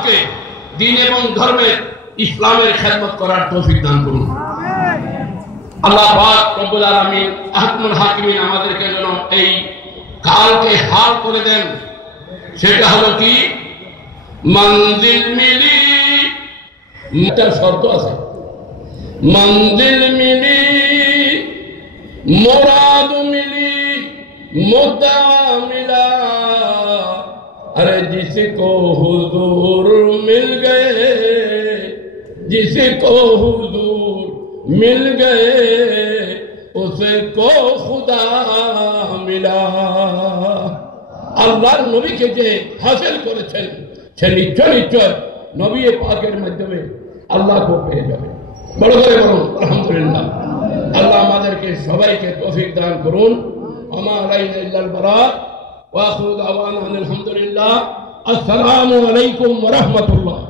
হকে দ্বীন এবং ধর্মের ইসলামের খেদমত করার তৌফিক দান করুন। আল্লাহ পাক রব্বুল আলামিন আহকামুল হাকিমিন আমাদেরকে যেন এই কালকে হাল করে দেন। সেটা হলো কি, মঞ্জিল মিলি, তার শর্ত আছে, মঞ্জিল মিলি মুরাদ মিলি মুদ্দা মিলা, अरे जिसको हुजूर मिल गए, जिसको हुजूर मिल गए, उसे को खुदा मिला। আল্লাহর নবীকে যে হাসিল করেছেন সে নিশ্চয় নিশ্চয় নবী পাকের মাধ্যমে আল্লাহকে পেয়ে যাবে। বড় করে বলুন আলহামদুলিল্লাহ। আল্লাহ আমাদেরকে সবাইকে তৌফিক দান করুন। আমা আলাইনা ইল্লাল বারাক ওয়া আখিরু দাওয়ানা আলহামদুলিল্লাহ। আসসালামু আলাইকুম ওয়া রাহমাতুল্লাহ।